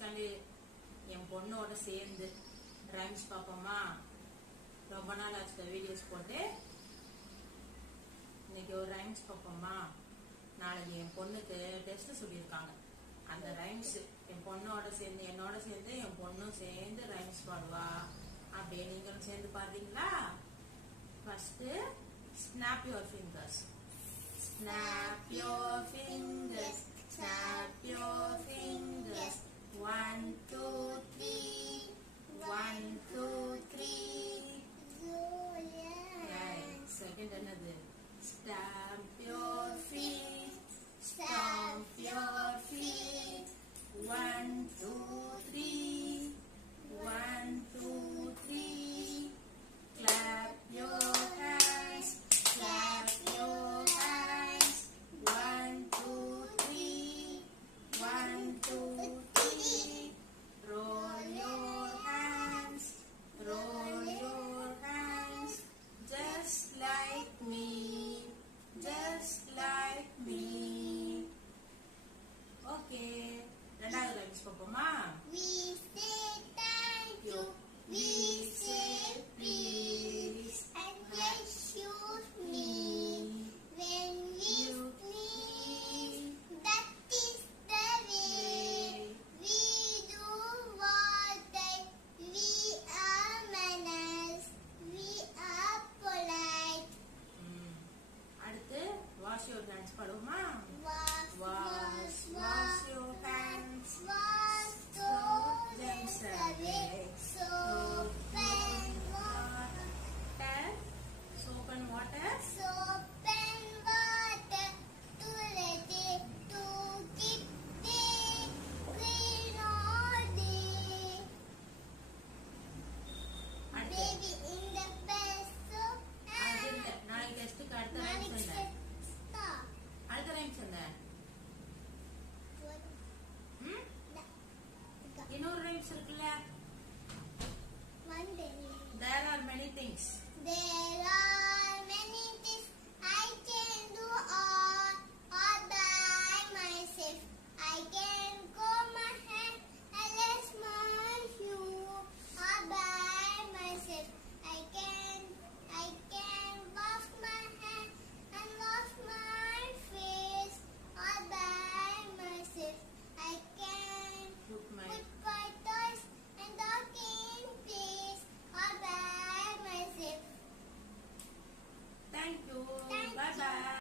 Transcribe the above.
காண்டி என் பொண்ணோட சேர்ந்து ரைம்ஸ் பார்ப்போமா? ரொம்ப நாள் ஆச்சு வீடியோஸ் போட்டு. இன்னைக்கு ஒரு ரைம்ஸ் பார்ப்போமா? நாளைக்கு என் பொண்ணுக்கு டெஸ்ட் சொல்லியிருக்காங்க. அந்த ரைம்ஸ் என் பொண்ணோட சேர்ந்து என்னோட சேர்ந்து என் பொண்ணும் சேர்ந்து ரைம்ஸ் பாடுவா. அப்படியே நீங்களும் சேர்ந்து பாடுறீங்களா? First snap your fingers. Snap your fingers. Snap your fingers. 1 2 3 1 2 3. Right. Second another. Stamp your feet. Stamp your feet. 1 2 3 1 2 3. Clap your hands. Clap your hands. 1 2 3 1 2 3. Roll your hands. Roll your hands. Just like me. Just like me. Okay. ரெண்டாவது ரைம்ஸ் பார்ப்போமா? We say thank you. We say please. And excuse me when we sneeze. That is the way we do water. We are manners. We are polite. அடுத்து wash your hands பாடுவோமா? Wash, Wash, wash, wash your hands. wash, throw them away. Soap and water. Soap and water. Soap and water to let it to keep day clean all day. அடுத்து Baby in the best soap அது and இல்ல. நாளைக்கு டெஸ்ட்டுக்கு அடுத்த ரைம்ஸ் என்ன? stop. அடுத்த ரைம்ஸ் என்ன? ம்? இன்னொரு ரைம்ஸ் இருக்குல்ல? One day There are many things. there